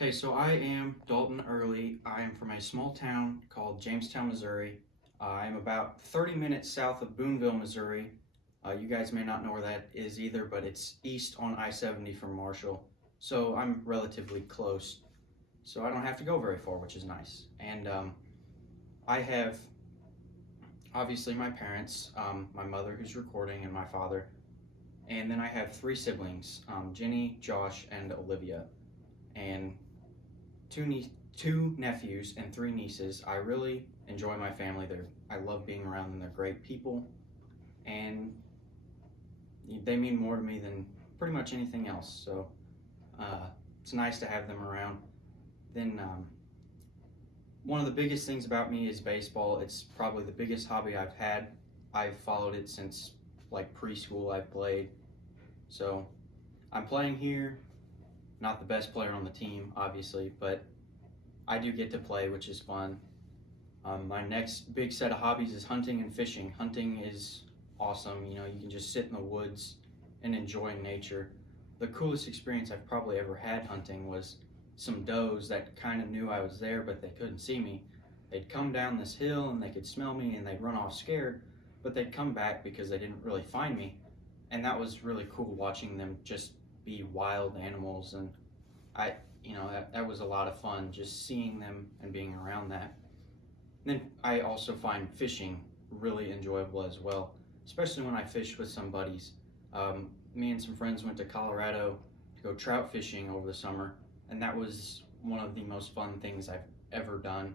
Okay, so I am Dalton Early. I am from a small town called Jamestown, Missouri. I am about 30 minutes south of Boonville, Missouri. You guys may not know where that is either, but it's east on I-70 from Marshall. So I'm relatively close. So I don't have to go very far, which is nice. And I have obviously my parents, my mother who's recording, and my father. And then I have three siblings, Jenny, Josh, and Olivia. And two nephews and three nieces. I really enjoy my family. I love being around them. They're great people, and they mean more to me than pretty much anything else. So it's nice to have them around. Then one of the biggest things about me is baseball. It's probably the biggest hobby I've had. I've followed it since like preschool. I've played. So I'm playing here. Not the best player on the team, obviously, but I do get to play, which is fun. My next big set of hobbies is hunting and fishing. Hunting is awesome. You know, you can just sit in the woods and enjoy nature. The coolest experience I've probably ever had hunting was some does that kind of knew I was there, but they couldn't see me. They'd come down this hill and they could smell me and they'd run off scared, but they'd come back because they didn't really find me. And that was really cool watching them just be wild animals. And that was a lot of fun just seeing them and being around that. And then I also find fishing really enjoyable as well, especially when I fish with some buddies. Me and some friends went to Colorado to go trout fishing over the summer, and that was one of the most fun things I've ever done.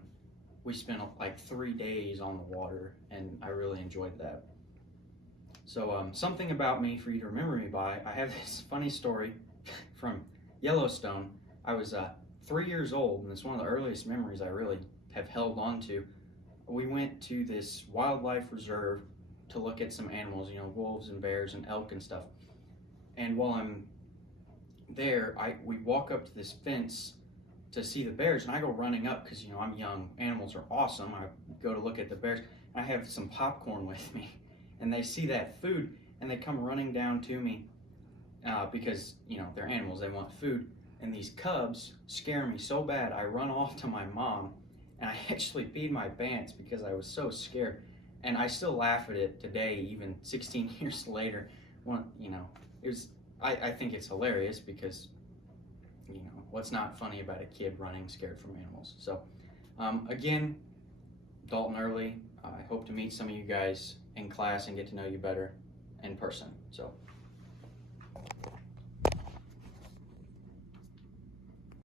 We spent like 3 days on the water, and I really enjoyed that. So, something about me for you to remember me by, I have this funny story from Yellowstone. I was 3 years old, and it's one of the earliest memories I really have held on to. We went to this wildlife reserve to look at some animals, wolves and bears and elk and stuff. And while I'm there, we walk up to this fence to see the bears, and I go running up because I'm young. Animals are awesome. I go to look at the bears. I have some popcorn with me, and they see that food, and they come running down to me because they're animals. They want food. And these cubs scare me so bad, I run off to my mom, and I actually peed my pants because I was so scared. And I still laugh at it today, even 16 years later. It was. I think it's hilarious because, what's not funny about a kid running scared from animals? So, again, Dalton Early. I hope to meet some of you guys in class and get to know you better in person. So,